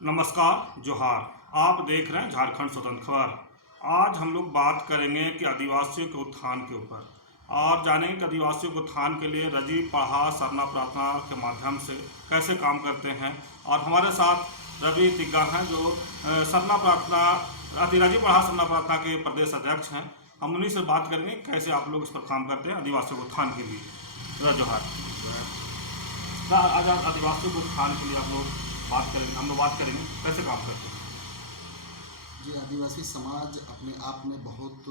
नमस्कार, जोहार। आप देख रहे हैं झारखंड स्वतंत्र खबर। आज हम लोग बात करेंगे कि आदिवासियों के उत्थान के ऊपर और जानेंगे कि आदिवासियों के उत्थान के लिए रजी पढ़ा सरना प्रार्थना के माध्यम से कैसे काम करते हैं। और हमारे साथ रवि तिग्गा हैं जो सरना प्रार्थना रजी पढ़ा सरना प्रार्थना के प्रदेश अध्यक्ष हैं। हम उन्हीं से बात करेंगे कैसे आप लोग इस पर काम करते हैं आदिवासियों के उत्थान के लिए। जोहार। आज आदिवासियों के उत्थान के लिए हम लोग बात करेंगे कैसे काम करते हैं। जी, आदिवासी समाज अपने आप में बहुत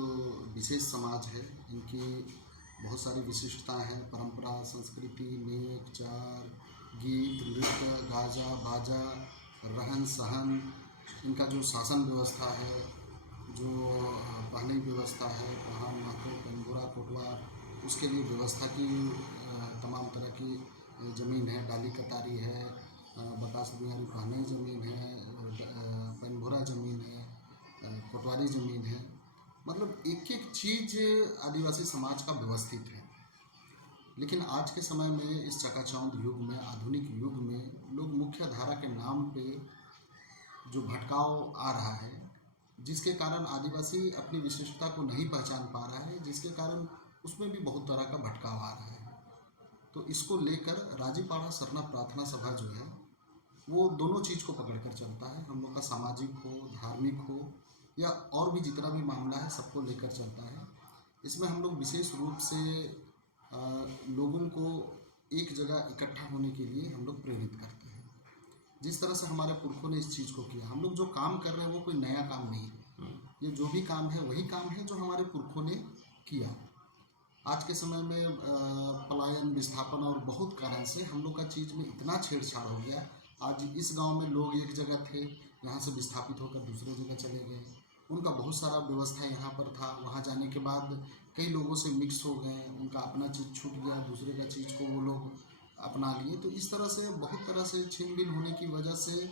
विशेष समाज है। इनकी बहुत सारी विशिष्टताएं हैं। परंपरा, संस्कृति, नेक, चार, गीत, नृत्य, गाजा बाजा, रहन सहन, इनका जो शासन व्यवस्था है, जो पहनी व्यवस्था है, पहाड़ महतो पेंगोरा कोटवा, उसके लिए व्यवस्था की तमाम तरह की ज़मीन है। डाली कतारी है, बकास बिहारी पहने ज़मीन है, पेंगोरा ज़मीन है, कोटवारी ज़मीन है। मतलब एक एक चीज़ आदिवासी समाज का व्यवस्थित है। लेकिन आज के समय में, इस चकाचौंध युग में, आधुनिक युग में, लोग मुख्य धारा के नाम पे जो भटकाव आ रहा है, जिसके कारण आदिवासी अपनी विशिष्टता को नहीं पहचान पा रहा है, जिसके कारण उसमें भी बहुत तरह का भटकाव आ रहा है। तो इसको लेकर राजीपाड़ा सरना प्रार्थना सभा जो है, वो दोनों चीज़ को पकड़ कर चलता है। हम लोग का सामाजिक हो, धार्मिक हो, या और भी जितना भी मामला है, सबको लेकर चलता है। इसमें हम लोग विशेष रूप से लोगों को एक जगह इकट्ठा होने के लिए हम लोग प्रेरित करते हैं। जिस तरह से हमारे पुरखों ने इस चीज़ को किया, हम लोग जो काम कर रहे हैं वो कोई नया काम नहीं है। ये जो भी काम है वही काम है जो हमारे पुरखों ने किया। आज के समय में पलायन, विस्थापन और बहुत कारण से हम लोग का चीज़ में इतना छेड़छाड़ हो गया। आज इस गांव में लोग एक जगह थे, यहाँ से विस्थापित होकर दूसरे जगह चले गए। उनका बहुत सारा व्यवस्था यहाँ पर था, वहाँ जाने के बाद कई लोगों से मिक्स हो गए, उनका अपना चीज़ छूट गया, दूसरे का चीज़ को वो लोग अपना लिए। तो इस तरह से बहुत तरह से छीन बीन होने की वजह से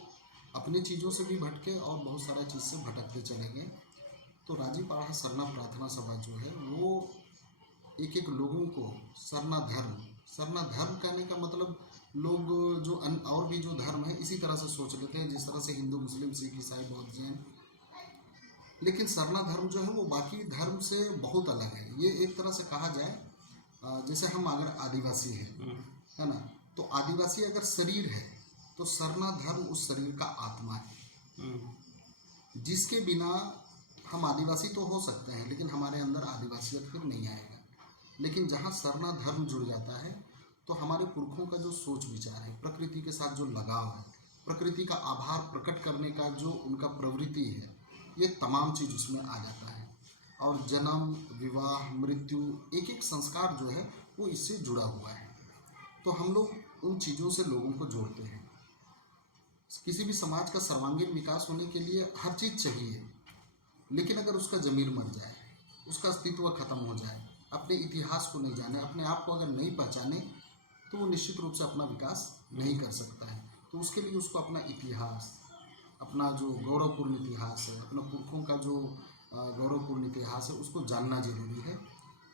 अपनी चीज़ों से भी भटके और बहुत सारा चीज़ से भटकते चले गए। तो राजीपाड़ा सरना प्रार्थना सभा जो है, वो एक एक लोगों को सरना धर्म कहने का मतलब, लोग जो और भी जो धर्म है इसी तरह से सोच लेते हैं, जिस तरह से हिंदू, मुस्लिम, सिख, ईसाई, बौद्ध, जैन। लेकिन सरना धर्म जो है वो बाकी धर्म से बहुत अलग है। ये एक तरह से कहा जाए, जैसे हम अगर आदिवासी हैं, है ना, तो आदिवासी अगर शरीर है तो सरना धर्म उस शरीर का आत्मा है, जिसके बिना हम आदिवासी तो हो सकते हैं लेकिन हमारे अंदर आदिवासियत फिर नहीं आएगा। लेकिन जहाँ सरना धर्म जुड़ जाता है तो हमारे पुरखों का जो सोच विचार है, प्रकृति के साथ जो लगाव है, प्रकृति का आभार प्रकट करने का जो उनका प्रवृत्ति है, ये तमाम चीज़ उसमें आ जाता है। और जन्म, विवाह, मृत्यु, एक एक संस्कार जो है वो इससे जुड़ा हुआ है। तो हम लोग उन चीज़ों से लोगों को जोड़ते हैं। किसी भी समाज का सर्वांगीण विकास होने के लिए हर चीज़ चाहिए, लेकिन अगर उसका ज़मीर मर जाए, उसका अस्तित्व खत्म हो जाए, अपने इतिहास को नहीं जाने, अपने आप को अगर नहीं पहचाने, तो वो निश्चित रूप से अपना विकास नहीं कर सकता है। तो उसके लिए उसको अपना इतिहास, अपना जो गौरवपूर्ण इतिहास है, अपने पुरखों का जो गौरवपूर्ण इतिहास है, उसको जानना जरूरी है।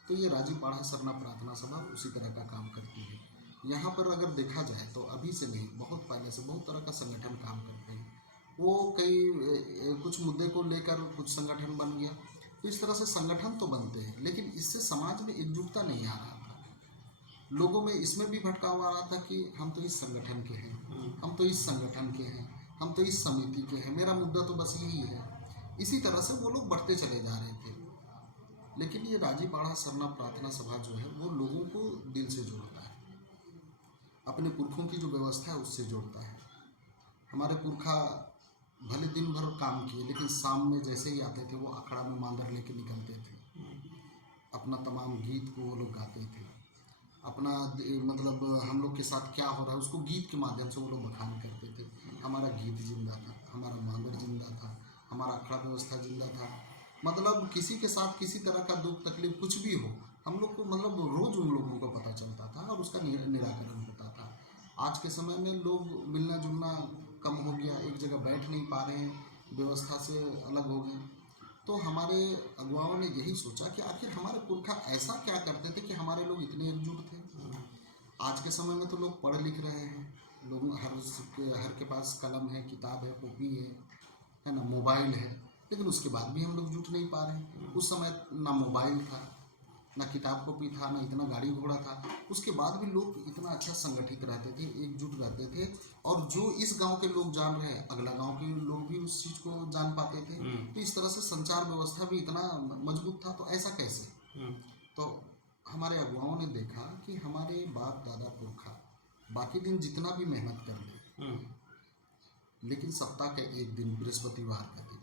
तो ये राजीपाड़ा सरना प्रार्थना सभा उसी तरह का काम करती है। यहाँ पर अगर देखा जाए तो अभी से नहीं, बहुत पहले से बहुत तरह का संगठन काम करते हैं। वो कुछ मुद्दे को लेकर कुछ संगठन बन गया। तो इस तरह से संगठन तो बनते हैं, लेकिन इससे समाज में एकजुटता नहीं आ रहा था। लोगों में इसमें भी भटकाव आ रहा था कि हम तो इस संगठन के हैं, हम तो इस संगठन के हैं, हम तो इस समिति के हैं, मेरा मुद्दा तो बस यही है। इसी तरह से वो लोग बढ़ते चले जा रहे थे। लेकिन ये राजीपाड़ा सरना प्रार्थना सभा जो है वो लोगों को दिल से जोड़ता है, अपने पुरखों की जो व्यवस्था है उससे जोड़ता है। हमारे पुरखा भले दिन भर काम किए, लेकिन शाम में जैसे ही आते थे वो अखाड़ा में मांदर लेके निकलते थे। अपना तमाम गीत को वो लोग गाते थे। अपना मतलब हम लोग के साथ क्या हो रहा है उसको गीत के माध्यम से वो लोग बखान करते थे। हमारा गीत जिंदा था, हमारा मांदर जिंदा था, हमारा अखाड़ा व्यवस्था जिंदा था। मतलब किसी के साथ किसी तरह का दुख तकलीफ कुछ भी हो, हम लोग को मतलब रोज़ उन लोगों को पता चलता था और उसका निराकरण होता था। आज के समय में लोग मिलना जुलना कम हो गया, एक जगह बैठ नहीं पा रहे हैं, व्यवस्था से अलग हो गए। तो हमारे अगुवाओं ने यही सोचा कि आखिर हमारे पुरखा ऐसा क्या करते थे कि हमारे लोग इतने एकजुट थे। आज के समय में तो लोग पढ़ लिख रहे हैं, लोग हर के पास कलम है, किताब है, कॉपी है ना, मोबाइल है, लेकिन उसके बाद भी हम लोग जुट नहीं पा रहे हैं। उस समय ना मोबाइल था, ना किताब कॉपी था, ना इतना गाड़ी घोड़ा था, उसके बाद भी लोग इतना अच्छा संगठित रहते थे, एकजुट रहते थे। और जो इस गांव के लोग जान रहे हैं, अगला गांव के लोग भी उस चीज़ को जान पाते थे। तो इस तरह से संचार व्यवस्था भी इतना मजबूत था। तो ऐसा कैसे? तो हमारे अगुवाओं ने देखा कि हमारे बाप दादा पुरखा बाकी दिन जितना भी मेहनत कर ले, लेकिन सप्ताह का एक दिन बृहस्पतिवार का दिन,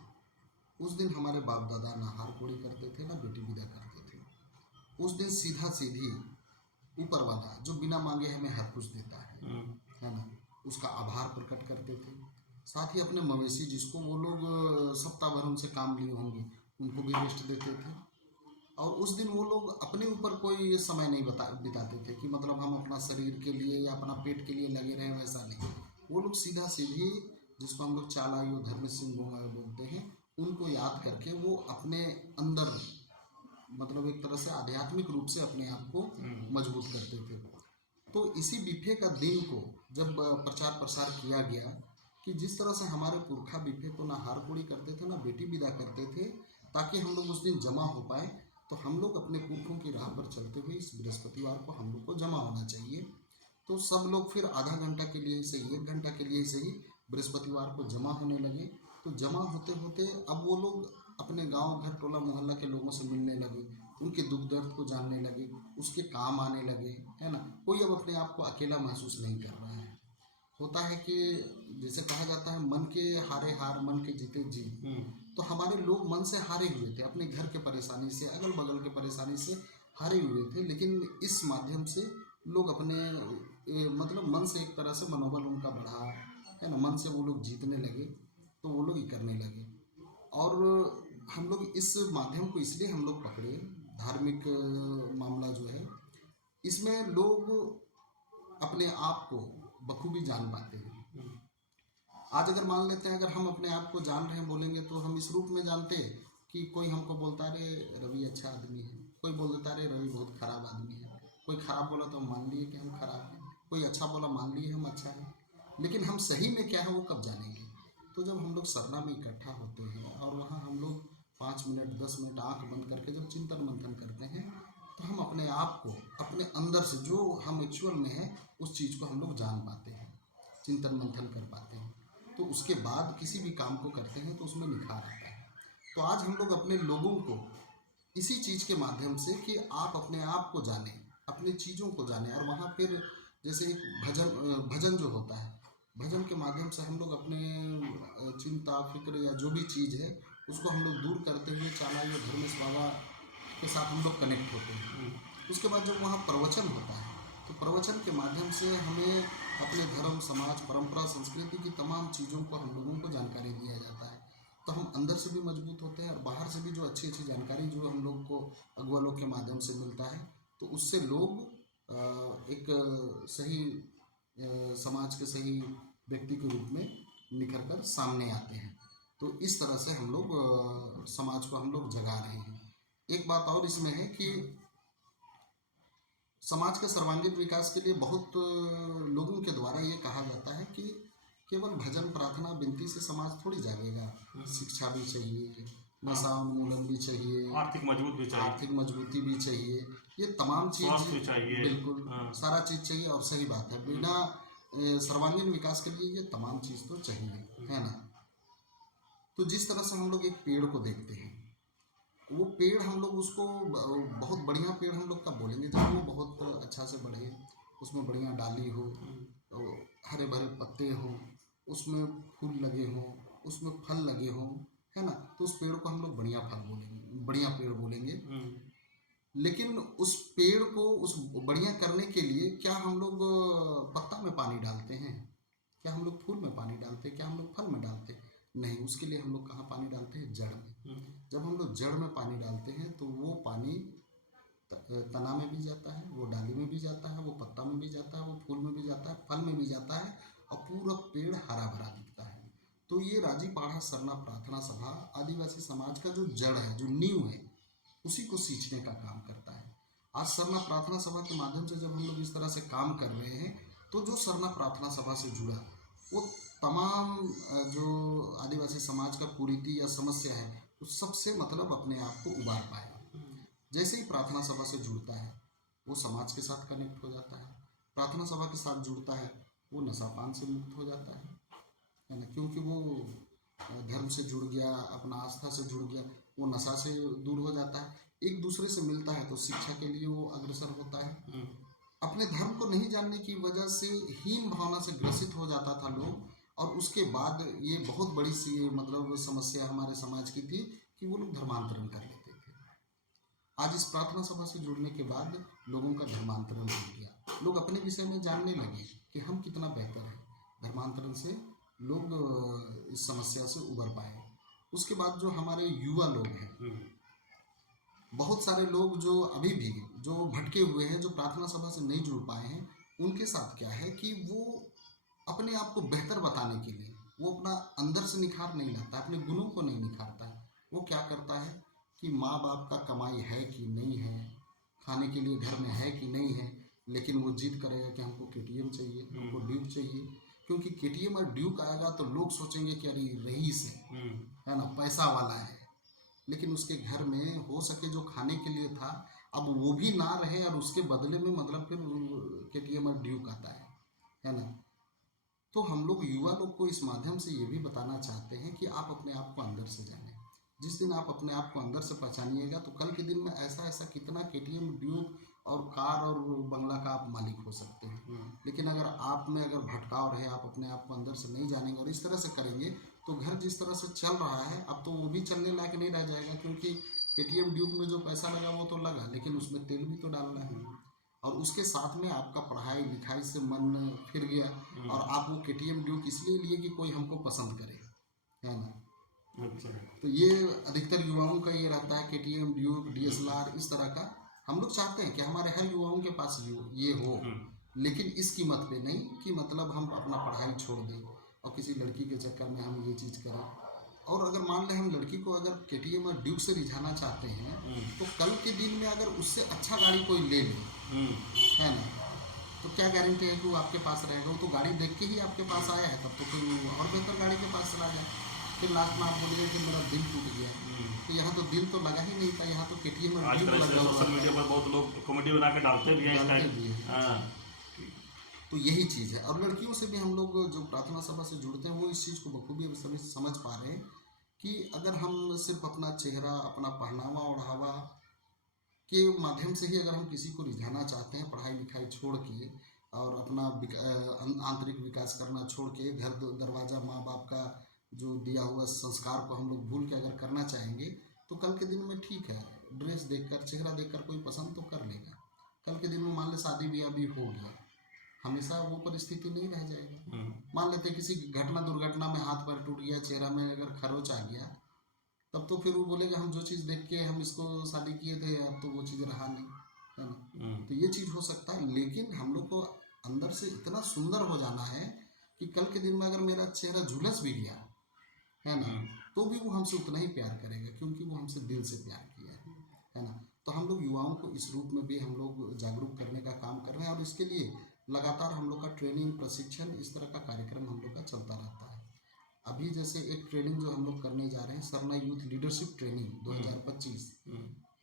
उस दिन हमारे बाप दादा ना हार कोड़ी करते थे, ना बेटी विदा करते थे। उस दिन सीधा सीधी ऊपर वाला जो बिना मांगे हमें हर कुछ देता है ना, उसका आभार प्रकट करते थे। साथ ही अपने मवेशी जिसको वो लोग सप्ताह भर उनसे काम लिए होंगे, उनको भी रेस्ट देते थे। और उस दिन वो लोग अपने ऊपर कोई समय नहीं बिताते थे कि मतलब हम अपना शरीर के लिए या अपना पेट के लिए लगे रहे, वैसा नहीं। वो लोग सीधा सीधी, जिसको हम लोग चालायु धर्म सिंह बोलते हैं, उनको याद करके वो अपने अंदर मतलब एक तरह से आध्यात्मिक रूप से अपने आप को मजबूत करते थे। तो इसी बिफे का दिन को जब प्रचार प्रसार किया गया कि जिस तरह से हमारे पुरखा बिफे को ना हार कोड़ी करते थे, ना बेटी विदा करते थे, ताकि हम लोग उस दिन जमा हो पाए, तो हम लोग अपने पुरखों की राह पर चलते हुए इस बृहस्पतिवार को हम लोग को जमा होना चाहिए। तो सब लोग फिर आधा घंटा के लिए ही सही, 1 घंटा के लिए ही सही, बृहस्पतिवार को जमा होने लगे। तो जमा होते होते अब वो लोग अपने गांव घर टोला मोहल्ला के लोगों से मिलने लगे, उनके दुख दर्द को जानने लगे, उसके काम आने लगे, है ना। कोई अब अपने आप को अकेला महसूस नहीं कर रहा है। होता है कि जैसे कहा जाता है, मन के हारे हार, मन के जीते जीत। तो हमारे लोग मन से हारे हुए थे, अपने घर के परेशानी से, अगल बगल के परेशानी से हारे हुए थे। लेकिन इस माध्यम से लोग अपने मतलब मन से एक तरह से मनोबल उनका बढ़ा, है ना, मन से वो लोग जीतने लगे, तो वो लोग ये करने लगे। और हम लोग इस माध्यम को इसलिए हम लोग पकड़े, धार्मिक मामला जो है, इसमें लोग अपने आप को बखूबी जान पाते हैं। आज अगर मान लेते हैं, अगर हम अपने आप को जान रहे हैं, बोलेंगे तो हम इस रूप में जानते कि कोई हमको बोलता रे रवि अच्छा आदमी है, कोई बोल देता रे रवि बहुत खराब आदमी है, कोई खराब बोला तो हम मान लिए कि हम खराब हैं, कोई अच्छा बोला मान लिए हम अच्छा है। लेकिन हम सही में क्या है वो कब जानेंगे? तो जब हम लोग सरना में इकट्ठा होते हैं और वहाँ हम लोग 5 मिनट 10 मिनट आंख बंद करके जब चिंतन मंथन करते हैं, तो हम अपने आप को अपने अंदर से जो हम एक्चुअल में है उस चीज़ को हम लोग जान पाते हैं, चिंतन मंथन कर पाते हैं। तो उसके बाद किसी भी काम को करते हैं तो उसमें निखार आता है। तो आज हम लोग अपने लोगों को इसी चीज़ के माध्यम से कि आप अपने आप को जानें, अपनी चीज़ों को जानें, और वहाँ फिर जैसे एक भजन जो होता है, भजन के माध्यम से हम लोग अपने चिंता फिक्र या जो भी चीज़ है उसको हम लोग दूर करते हुए चालायु धर्मेश बाबा के साथ हम लोग कनेक्ट होते हैं। उसके बाद जब वहाँ प्रवचन होता है, तो प्रवचन के माध्यम से हमें अपने धर्म समाज परंपरा संस्कृति की तमाम चीज़ों को हम लोगों को जानकारी दिया जाता है। तो हम अंदर से भी मजबूत होते हैं और बाहर से भी जो अच्छी अच्छी जानकारी जो हम लोग को अगुवा लोग के माध्यम से मिलता है, तो उससे लोग एक सही समाज के सही व्यक्ति के रूप में निखर कर सामने आते हैं। तो इस तरह से हम लोग समाज को हम लोग जगा रहे हैं। एक बात और इसमें है कि समाज के सर्वांगीण विकास के लिए बहुत लोगों के द्वारा ये कहा जाता है कि केवल भजन प्रार्थना विनती से समाज थोड़ी जागेगा, शिक्षा भी चाहिए, नशा उन्मूलन भी चाहिए, आर्थिक मजबूत भी चाहिए, आर्थिक मजबूती भी चाहिए, ये तमाम स्वास्थ्य भी चीज़ चाहिए। बिल्कुल सारा चीज़ चाहिए। और सही बात है, बिना सर्वांगीण विकास के लिए ये तमाम चीज़ तो चाहिए, है ना। तो जिस तरह से हम लोग एक पेड़ को देखते हैं, वो पेड़ हम लोग उसको बहुत बढ़िया पेड़ हम लोग कब बोलेंगे? जब वो बहुत अच्छा से बढ़े, उसमें बढ़िया डाली हो, तो हरे भरे पत्ते हों, उसमें फूल लगे हों, उसमें फल लगे हों, है ना, तो उस पेड़ को हम लोग बढ़िया फल बोलेंगे, बढ़िया पेड़ बोलेंगे। लेकिन उस पेड़ को उस बढ़िया करने के लिए क्या हम लोग पत्ता में पानी डालते हैं? क्या हम लोग फूल में पानी डालते हैं? क्या हम लोग फल में डालते हैं? नहीं, उसके लिए हम लोग कहाँ पानी डालते हैं? जड़ में। जब हम लोग जड़ में पानी डालते हैं तो वो पानी तना में भी जाता है, वो डाली में भी जाता है, वो पत्ता में भी जाता है, वो फूल में भी जाता है, फल में भी जाता है, और पूरा पेड़ हरा भरा दिखता है। तो ये राजीपाड़ा सरना प्रार्थना सभा आदिवासी समाज का जो जड़ है, जो नींव है, उसी को सींचने का काम करता है। आज सरना प्रार्थना सभा के माध्यम से जब हम लोग इस तरह से काम कर रहे हैं, तो जो सरना प्रार्थना सभा से जुड़ा वो तमाम जो आदिवासी समाज का कुरीति या समस्या है उस सबसे मतलब अपने आप को उबार पाए। जैसे ही प्रार्थना सभा से जुड़ता है वो समाज के साथ कनेक्ट हो जाता है, प्रार्थना सभा के साथ जुड़ता है वो नशापान से मुक्त हो जाता है ना, क्योंकि वो धर्म से जुड़ गया, अपना आस्था से जुड़ गया, वो नशा से दूर हो जाता है, एक दूसरे से मिलता है तो शिक्षा के लिए वो अग्रसर होता है। अपने धर्म को नहीं जानने की वजह से हीन भावना से ग्रसित हो जाता था लोग, और उसके बाद ये बहुत बड़ी सी मतलब समस्या हमारे समाज की थी कि वो लोग धर्मांतरण कर लेते थे। आज इस प्रार्थना सभा से जुड़ने के बाद लोगों का धर्मांतरण हो गया, लोग अपने विषय में जानने लगे कि हम कितना बेहतर है, धर्मांतरण से लोग इस समस्या से उबर पाए। उसके बाद जो हमारे युवा लोग हैं, बहुत सारे लोग जो अभी भी जो भटके हुए हैं, जो प्रार्थना सभा से नहीं जुड़ पाए हैं, उनके साथ क्या है कि वो अपने आप को बेहतर बताने के लिए वो अपना अंदर से निखार नहीं लाता, अपने गुणों को नहीं निखारता है। वो क्या करता है कि माँ बाप का कमाई है कि नहीं है, खाने के लिए घर में है कि नहीं है, लेकिन वो जिद करेगा कि हमको केटीएम चाहिए, हमको ड्यूक चाहिए, क्योंकि केटीएम और ड्यूक आएगा तो लोग सोचेंगे कि अरे रईस है ना, पैसा वाला है। लेकिन उसके घर में हो सके जो खाने के लिए था अब वो भी ना रहे, और उसके बदले में मतलब फिर केटीएम और ड्यूक आता है ना। तो हम लोग युवा लोग को इस माध्यम से ये भी बताना चाहते हैं कि आप अपने आप को अंदर से जानें। जिस दिन आप अपने आप को अंदर से पहचानिएगा तो कल के दिन में ऐसा ऐसा कितना केटीएम ड्यूक और कार और बंगला का आप मालिक हो सकते हैं। लेकिन अगर आप में अगर भटकाव रहे, आप अपने आप को अंदर से नहीं जानेंगे और इस तरह से करेंगे तो घर जिस तरह से चल रहा है अब तो वो भी चलने लायक नहीं रह जाएगा, क्योंकि केटीएम ड्यूक में जो पैसा लगा वो तो लगा, लेकिन उसमें तेल भी तो डालना है, और उसके साथ में आपका पढ़ाई लिखाई से मन फिर गया, और आप वो केटीएम ड्यूक इसलिए लिए कि कोई हमको पसंद करे, है ना। अच्छा। तो ये अधिकतर युवाओं का ये रहता है, केटीएम ड्यूक डीएसएलआर इस तरह का। हम लोग चाहते हैं कि हमारे हर युवाओं के पास ये हो, लेकिन इस कीमत पे नहीं कि मतलब हम अपना पढ़ाई छोड़ दें और किसी लड़की के चक्कर में हम ये चीज़ करें। और अगर मान लें हम लड़की को अगर केटीएम और ड्यूक से रिझाना चाहते हैं तो कल के दिन में अगर उससे अच्छा गाड़ी कोई ले ले, है ना, तो क्या गारंटी है कि वो आपके पास रहेगा। वो तो गाड़ी देख के ही आपके पास आया है, तब तो फिर वो और बेहतर गाड़ी के पास चला जाए, फिर लास्ट में आप बोलिए कि मेरा दिल टूट गया। तो यहाँ तो दिल तो लगा ही नहीं था, यहाँ तो केटीएम और ड्यूक लगा हुआ सोशल मीडिया पर बहुत लोग कॉमेडी बना के डालते भी हैं। डालते भी हैं। तो यही चीज़ है। और लड़कियों से भी हम लोग जो प्रार्थना सभा से जुड़ते हैं वो इस चीज़ को बखूबी अब सभी समझ पा रहे हैं कि अगर हम सिर्फ अपना चेहरा, अपना पहनावा ओढ़ावा के माध्यम से ही अगर हम किसी को रिझाना चाहते हैं, पढ़ाई लिखाई छोड़ के और अपना आंतरिक विकास करना छोड़ के, घर दरवाज़ा माँ बाप का जो दिया हुआ संस्कार को हम लोग भूल के अगर करना चाहेंगे तो कल के दिन में ठीक है, ड्रेस देखकर, चेहरा देखकर कोई पसंद तो कर लेगा। कल के दिन में मान ले शादी ब्याह भी हो गया, हमेशा वो परिस्थिति नहीं रह जाएगा। मान लेते किसी घटना दुर्घटना में हाथ पैर टूट गया, चेहरा में अगर खरोच आ गया, तब तो फिर वो बोलेगा हम जो चीज़ देख के हम इसको शादी किए थे अब तो वो चीज़ रहा नहीं, है ना। तो ये चीज़ हो सकता है, लेकिन हम लोग को अंदर से इतना सुंदर हो जाना है कि कल के दिन में अगर मेरा चेहरा झुलस भी गया, है ना, तो भी वो हमसे उतना ही प्यार करेगा, क्योंकि वो हमसे दिल से प्यार किया है ना। तो हम लोग युवाओं को इस रूप में भी हम लोग जागरूक करने का काम कर रहे हैं, और इसके लिए लगातार हम लोग का ट्रेनिंग, प्रशिक्षण, इस तरह का कार्यक्रम हम लोग का चलता रहता है। अभी जैसे एक ट्रेनिंग जो हम लोग करने जा रहे हैं, सरना यूथ लीडरशिप ट्रेनिंग 2025,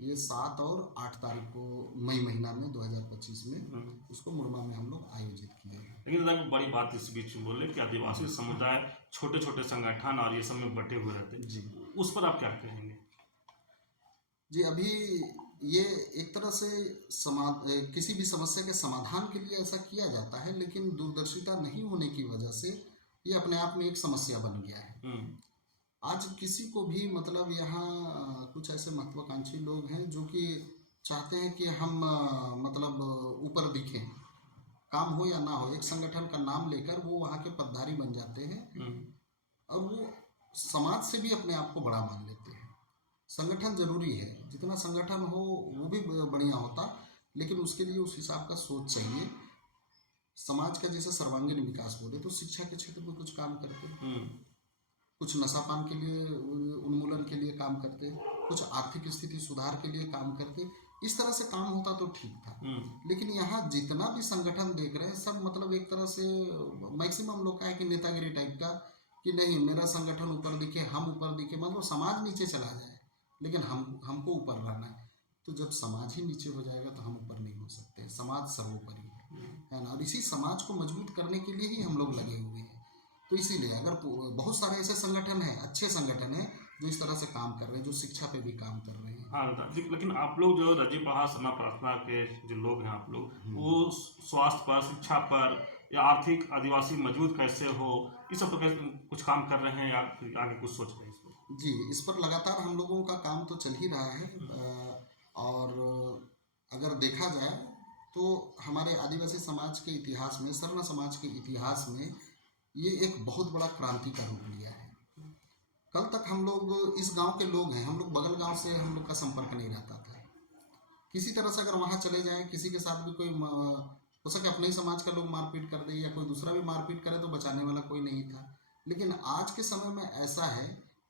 ये 7 और 8 तारीख को मई महीना में 2025 में उसको मुरमा में हम लोग आयोजित किए हैं। लेकिन दादा बड़ी बात इस बीच में बोले कि आदिवासी समुदाय छोटे छोटे संगठन और ये सब में बटे हुए रहते हैं जी, उस पर आप क्या कहेंगे? जी अभी ये एक तरह से किसी भी समस्या के समाधान के लिए ऐसा किया जाता है, लेकिन दूरदर्शिता नहीं होने की वजह से ये अपने आप में एक समस्या बन गया है। आज किसी को भी मतलब यहाँ कुछ ऐसे महत्वाकांक्षी लोग हैं जो कि चाहते हैं कि हम मतलब ऊपर दिखें, काम हो या ना हो, एक संगठन का नाम लेकर वो वहाँ के पदधारी बन जाते हैं और वो समाज से भी अपने आप को बड़ा मान लेते हैं। संगठन जरूरी है, जितना संगठन हो वो भी बढ़िया होता, लेकिन उसके लिए उस हिसाब का सोच चाहिए। समाज का जैसे सर्वांगीण विकास बोले तो शिक्षा के क्षेत्र में कुछ काम करते, कुछ नशापान के लिए उन्मूलन के लिए काम करते, कुछ आर्थिक स्थिति सुधार के लिए काम करते। इस तरह से काम होता तो ठीक था। लेकिन यहाँ जितना भी संगठन देख रहे हैं सब मतलब एक तरह से मैक्सिमम लोग का है कि नेतागिरी टाइप का, कि नहीं मेरा संगठन ऊपर दिखे, हम ऊपर दिखे, मतलब समाज नीचे चला जाए लेकिन हमको ऊपर रहना है। तो जब समाज ही नीचे हो जाएगा तो हम ऊपर नहीं हो सकते। समाज सर्वोपरि है ना, और इसी समाज को मजबूत करने के लिए ही हम लोग लगे हुए हैं। तो इसीलिए अगर बहुत सारे ऐसे संगठन हैं, अच्छे संगठन हैं जो इस तरह से काम कर रहे हैं, जो शिक्षा पे भी काम कर रहे हैं। हाँ जी, लेकिन आप लोग जो रजी पढ़ा सरना प्रार्थना के जो लोग हैं, आप लोग वो स्वास्थ्य पर, शिक्षा पर या आर्थिक आदिवासी मजबूत कैसे हो, इस सब पर कुछ काम कर रहे हैं या फिर आगे कुछ सोच रहे हैं इस पर? जी, इस पर लगातार हम लोगों का काम तो चल ही रहा है। और अगर देखा जाए तो हमारे आदिवासी समाज के इतिहास में, सरना समाज के इतिहास में ये एक बहुत बड़ा क्रांति का रूप लिया है। कल तक हम लोग इस गांव के लोग हैं, हम लोग बगल गांव से हम लोग का संपर्क नहीं रहता था। किसी तरह से अगर वहाँ चले जाएं, किसी के साथ भी कोई हो सके अपने ही समाज का लोग मारपीट कर दे या कोई दूसरा भी मारपीट करे तो बचाने वाला कोई नहीं था। लेकिन आज के समय में ऐसा है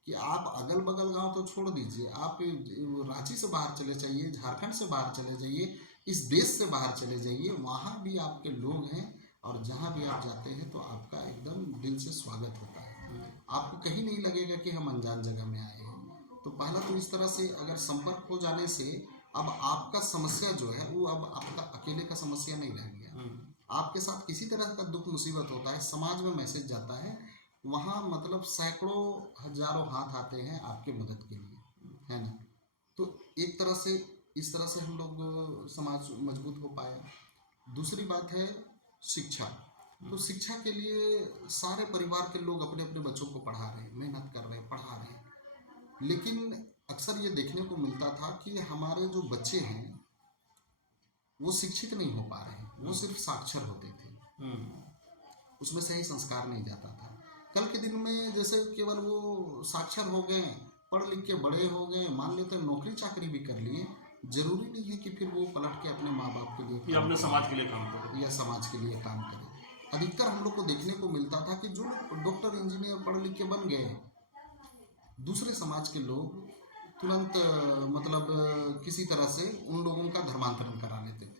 कि आप अगल बगल गांव तो छोड़ दीजिए, आप रांची से बाहर चले जाइए, झारखंड से बाहर चले जाइए, इस देश से बाहर चले जाइए, वहाँ भी आपके लोग हैं और जहाँ भी आप जाते हैं तो आपका एकदम दिल से स्वागत होता है। आपको कहीं नहीं लगेगा कि हम अनजान जगह में आए हैं। तो पहला तो इस तरह से अगर संपर्क हो जाने से अब आपका समस्या जो है वो अब आपका अकेले का समस्या नहीं रह गया। आपके साथ किसी तरह का दुख मुसीबत होता है, समाज में मैसेज जाता है, वहाँ मतलब सैकड़ों हजारों हाथ आते हैं आपके मदद के लिए, है ना। तो एक तरह से इस तरह से हम लोग समाज मजबूत हो पाया। दूसरी बात है शिक्षा। तो शिक्षा के लिए सारे परिवार के लोग अपने अपने बच्चों को पढ़ा रहे हैं, मेहनत कर रहे हैं, पढ़ा रहे हैं। लेकिन अक्सर ये देखने को मिलता था कि हमारे जो बच्चे हैं वो शिक्षित नहीं हो पा रहे हैं, वो सिर्फ साक्षर होते थे, उसमें सही संस्कार नहीं जाता था। कल के दिन में जैसे केवल वो साक्षर हो गए, पढ़ लिख के बड़े हो गए, मान लेते हैं नौकरी चाकरी भी कर लिए, जरूरी नहीं है कि फिर वो पलट के अपने माँ बाप के लिए या अपने समाज के लिए काम करें या समाज के लिए काम करें। अधिकतर हम लोग को देखने को मिलता था कि जो लोग डॉक्टर इंजीनियर पढ़ लिख के बन गए, दूसरे समाज के लोग तुरंत मतलब किसी तरह से उन लोगों का धर्मांतरण करा लेते थे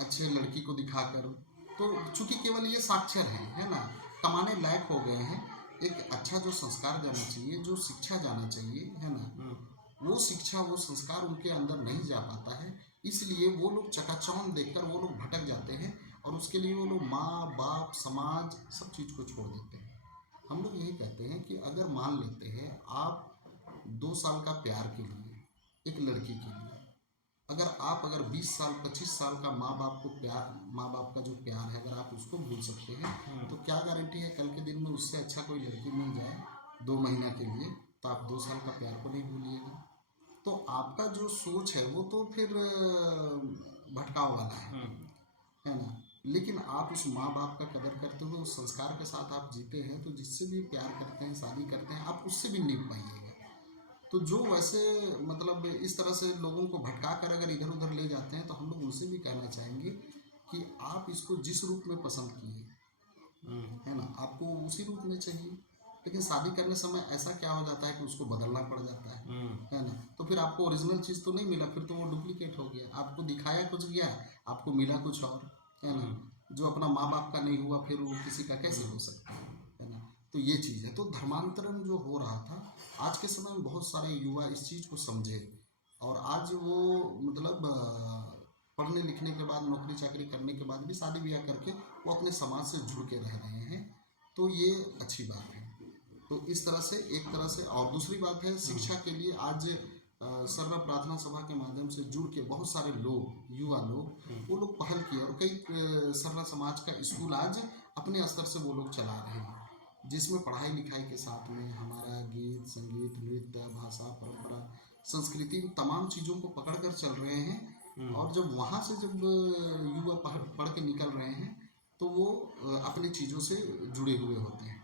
अच्छे लड़की को दिखाकर। तो चूंकि केवल ये साक्षर हैं, है ना, कमाने लायक हो गए हैं, एक अच्छा जो संस्कार जाना चाहिए, जो शिक्षा जाना चाहिए, है ना, वो शिक्षा वो संस्कार उनके अंदर नहीं जा पाता है। इसलिए वो लोग चकाचौंध देखकर वो लोग भटक जाते हैं और उसके लिए वो लोग माँ बाप समाज सब चीज़ को छोड़ देते हैं। हम लोग यही कहते हैं कि अगर मान लेते हैं आप 2 साल का प्यार के लिए एक लड़की के लिए अगर 20 साल 25 साल का माँ बाप को प्यार, माँ बाप का जो प्यार है अगर आप उसको भूल सकते हैं तो क्या गारंटी है कल के दिन में उससे अच्छा कोई लड़की मिल जाए 2 महीना के लिए तो आप 2 साल का प्यार को नहीं भूलिएगा। तो आपका जो सोच है वो तो फिर भटकाव वाला है ना। लेकिन आप उस माँ बाप का कदर करते हो, उस संस्कार के साथ आप जीते हैं, तो जिससे भी प्यार करते हैं, शादी करते हैं, आप उससे भी निभ पाइएगा। तो जो वैसे मतलब इस तरह से लोगों को भटका कर अगर इधर उधर ले जाते हैं तो हम लोग उनसे भी कहना चाहेंगे कि आप इसको जिस रूप में पसंद किए, है ना, आपको उसी रूप में चाहिए। लेकिन शादी करने समय ऐसा क्या हो जाता है कि उसको बदलना पड़ जाता है ना। तो फिर आपको ओरिजिनल चीज़ तो नहीं मिला, फिर तो वो डुप्लीकेट हो गया। आपको दिखाया कुछ गया, आपको मिला कुछ और, है ना। जो अपना माँ बाप का नहीं हुआ फिर वो किसी का कैसे हो सकता है ना। तो ये चीज़ है। तो धर्मांतरण जो हो रहा था, आज के समय में बहुत सारे युवा इस चीज़ को समझे और आज वो मतलब पढ़ने लिखने के बाद, नौकरी चाकरी करने के बाद भी शादी ब्याह करके वो अपने समाज से जुड़ के रह रहे हैं। तो ये अच्छी बात है। तो इस तरह से एक तरह से, और दूसरी बात है शिक्षा के लिए आज सर्व प्रार्थना सभा के माध्यम से जुड़ के बहुत सारे लोग, युवा लोग, वो लोग पहल किए और कई सर्व समाज का स्कूल आज अपने स्तर से वो लोग चला रहे हैं, जिसमें पढ़ाई लिखाई के साथ में हमारा गीत संगीत नृत्य भाषा परंपरा संस्कृति तमाम चीज़ों को पकड़ कर चल रहे हैं। और जब वहाँ से जब युवा पढ़ के निकल रहे हैं तो वो अपनी चीज़ों से जुड़े हुए होते हैं,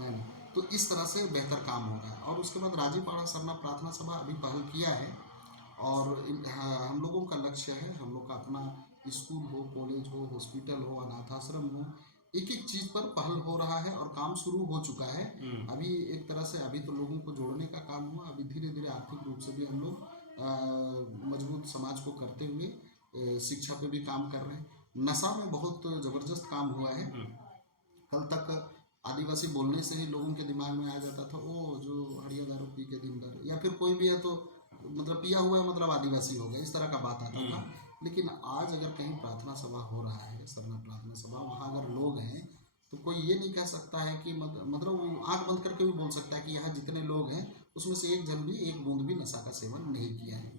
है ना। तो इस तरह से बेहतर काम हो रहा है। और उसके बाद राजीपाड़ा सरना प्रार्थना सभा अभी पहल किया है और हम लोगों का लक्ष्य है, हम लोग का अपना स्कूल हो, कॉलेज हो, हॉस्पिटल हो, अनाथ आश्रम हो, एक एक चीज़ पर पहल हो रहा है और काम शुरू हो चुका है। अभी एक तरह से अभी तो लोगों को जोड़ने का काम हुआ, अभी धीरे धीरे आर्थिक रूप से भी हम लोग मजबूत समाज को करते हुए शिक्षा पे भी काम कर रहे हैं। नशा में बहुत ज़बरदस्त काम हुआ है। कल तक आदिवासी बोलने से ही लोगों के दिमाग में आ जाता था, ओ जो हड़िया दारू पी के दिन भर, या फिर कोई भी है तो मतलब पिया हुआ है मतलब आदिवासी हो गया, इस तरह का बात आता था। लेकिन आज अगर कहीं प्रार्थना सभा हो रहा है, सरना प्रार्थना सभा, वहाँ अगर लोग हैं तो कोई ये नहीं कह सकता है कि मतलब वो आंख बंद करके भी बोल सकता है कि यहाँ जितने लोग हैं उसमें से एक जन भी एक बूंद भी नशा का सेवन नहीं किया है।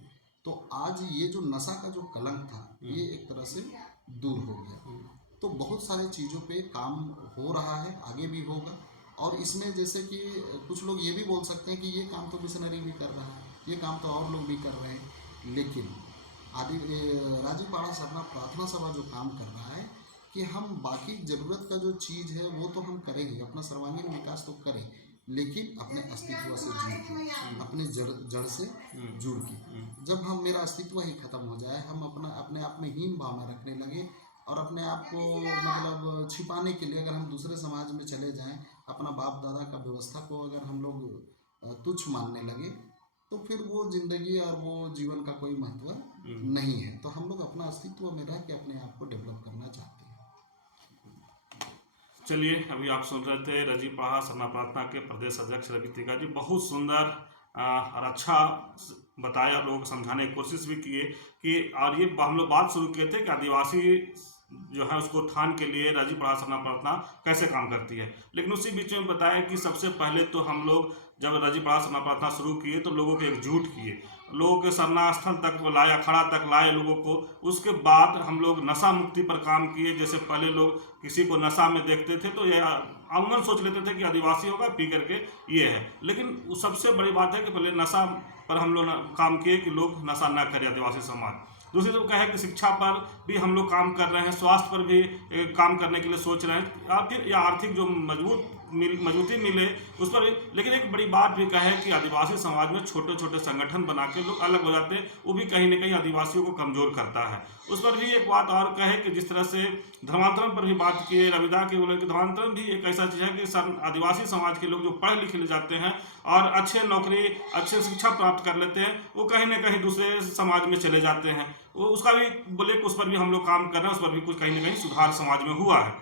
तो आज ये जो नशा का जो कलंक था ये एक तरह से दूर हो गया। तो बहुत सारी चीज़ों पे काम हो रहा है, आगे भी होगा। और इसमें जैसे कि कुछ लोग ये भी बोल सकते हैं कि ये काम तो मिशनरी भी कर रहा है, ये काम तो और लोग भी कर रहे हैं। लेकिन राजीपाड़ा सरना प्रार्थना सभा जो काम कर रहा है कि हम बाकी ज़रूरत का जो चीज़ है वो तो हम करेंगे, अपना सर्वांगीण विकास तो करें, लेकिन अपने अस्तित्व से जुड़ के, अपने जड़ से जुड़ के। जब हम मेरा अस्तित्व ही खत्म हो जाए, हम अपने आप में हीन भाव में रखने लगे और अपने आप को मतलब छिपाने के लिए अगर हम दूसरे समाज में चले जाएं, अपना बाप दादा का व्यवस्था को अगर हम लोग तुच्छ मानने लगे, तो फिर वो जिंदगी और वो जीवन का कोई महत्व नहीं है। तो हम लोग अपना अस्तित्व में रह के अपने आप को डेवलप करना चाहते हैं। चलिए, अभी आप सुन रहे थे रजीपाड़ा सरना प्रार्थना के प्रदेश अध्यक्ष रवि तिगा जी। बहुत सुंदर और अच्छा बताया, लोगों को समझाने की कोशिश भी किए कि, और ये हम लोग बात शुरू किए थे कि आदिवासी जो है उसको उत्थान के लिए रजीपाड़ा सरना प्रार्थना कैसे काम करती है। लेकिन उसी बीच में बताया कि सबसे पहले तो हम लोग जब रजीपाड़ा सरना प्रार्थना शुरू किए तो लोगों को एकजुट किए, लोगों के सरना स्थल तक लाया, अखाड़ा तक लाए लोगों को। उसके बाद हम लोग नशा मुक्ति पर काम किए। जैसे पहले लोग किसी को नशा में देखते थे तो ये अमूमन सोच लेते थे कि आदिवासी होगा, पी करके ये है। लेकिन सबसे बड़ी बात है कि पहले नशा पर हम लोग काम किए कि लोग नशा ना करें आदिवासी समाज। दूसरी तो क्या है कि शिक्षा पर भी हम लोग काम कर रहे हैं, स्वास्थ्य पर भी काम करने के लिए सोच रहे हैं, या आर्थिक जो मजबूती मिले उस पर भी। लेकिन एक बड़ी बात भी कहे कि आदिवासी समाज में छोटे छोटे संगठन बना के लोग अलग हो जाते हैं, वो भी कहीं ना कहीं आदिवासियों को कमज़ोर करता है। उस पर भी एक बात और कहे कि जिस तरह से धर्मांतरण पर भी बात किए रविदा के, बोले कि धर्मांतरण भी एक ऐसा चीज़ है कि आदिवासी समाज के लोग जो पढ़े लिखे जाते हैं और अच्छे नौकरी, अच्छे शिक्षा प्राप्त कर लेते हैं, वो कहीं ना कहीं दूसरे समाज में चले जाते हैं। वो उसका भी बोले कि उस पर भी हम लोग काम कर रहे हैं, उस पर भी कुछ कहीं ना कहीं सुधार समाज में हुआ है।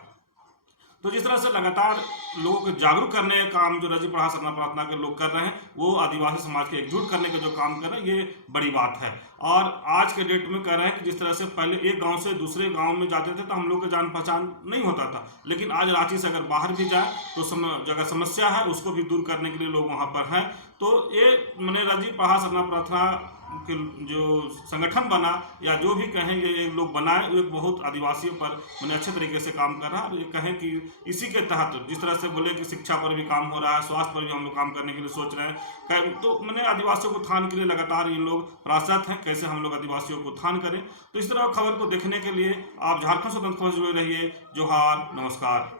तो जिस तरह से लगातार लोगों को जागरूक करने का काम जो रजीपाड़ा सरना प्रार्थना के लोग कर रहे हैं, वो आदिवासी समाज के एकजुट करने का जो काम कर रहे हैं, ये बड़ी बात है। और आज के डेट में कह रहे हैं कि जिस तरह से पहले एक गांव से दूसरे गांव में जाते थे तो हम लोग का जान पहचान नहीं होता था, लेकिन आज रांची से अगर बाहर भी जाए तो जगह समस्या है, उसको भी दूर करने के लिए लोग वहाँ पर हैं। तो ये मैंने रजीपाड़ा सरना प्रार्थना के जो संगठन बना, या जो भी कहें ये लोग बनाए, वो एक बहुत आदिवासियों पर मैंने अच्छे तरीके से काम कर रहा है। ये कहें कि इसी के तहत जिस तरह से बोले कि शिक्षा पर भी काम हो रहा है, स्वास्थ्य पर भी हम लोग काम करने के लिए सोच रहे हैं। तो मैंने आदिवासियों को उत्थान के लिए लगातार इन लोग प्रयासरत हैं, कैसे हम लोग आदिवासियों को उत्थान करें। तो इस तरह खबर को देखने के लिए आप झारखंड स्वतंत्र खबर जुड़े रहिए। जोहार, नमस्कार।